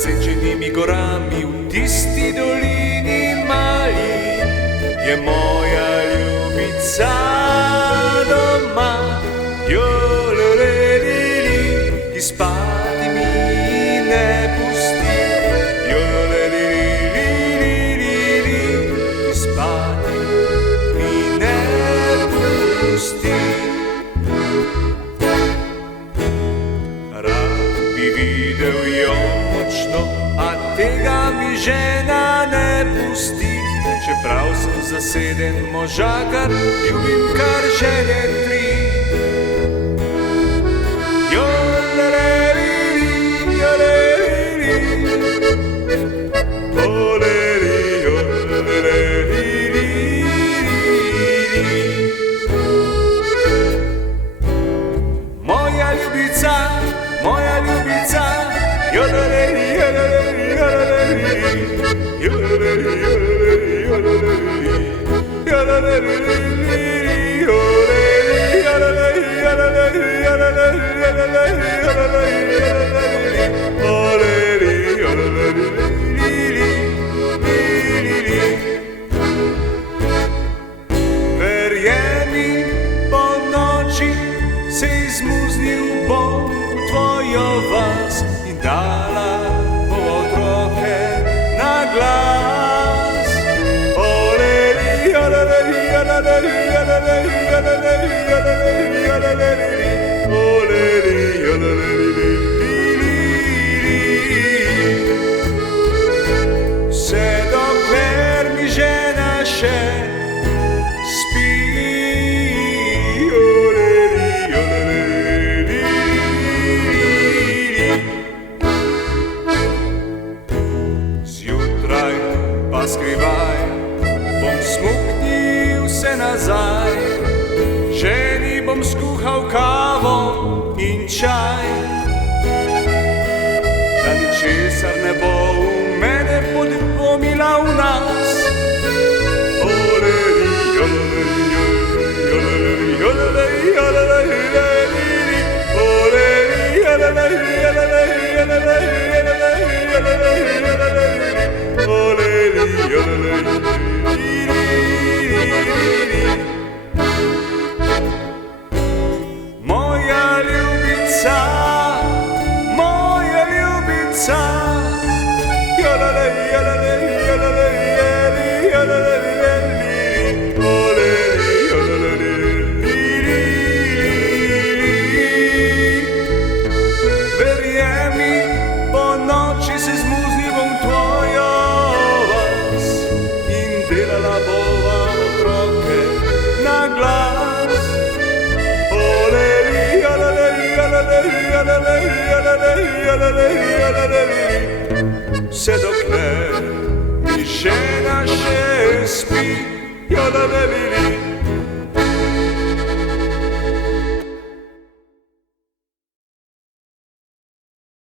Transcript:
zasenčenimi gorami v tisti dolini mali je moja ljubica doma. Jololelili, ki spati mi ne pusti. Jololelili, ki spati mi ne pusti. Bi videl jo močno, a tega mi žena ne pusti. Čeprav sem zaseden možakar, ljubim kar žene tri. Joleleli, joleleli, oleli, joleleli. Moja ljubica, moja ljubica, joleleli, joleleli, joleleli, joleleli, joleleli, verjemi, po noči se izmuznil bom v tvojo vas in dala bo otroke na glas. Oleli, oleli, oleli, oleli, oleli, oleli, oleli, oleli, oleli. Vse dokler mi žena še spi. Zjutraj pa skrivaj bom smuknil se nazaj, ženi bom skuhal kavo in čaj, da ničesar ne bo v mene podvomila v nas. Oleli, oleli, oleli, oleli, oleli, oleli, moja ljubica, moja ljubica, joleleli, joleleli, joleleli, joleleli, oleli, joleleli. Verjemi, po noči se zmuznil bom tvojo vas in delala bova otroke na glas. Oleli, oleli, oleli, oleli, oleli, oleli, oleli, vse dokler mi žena še spi. Joleleli.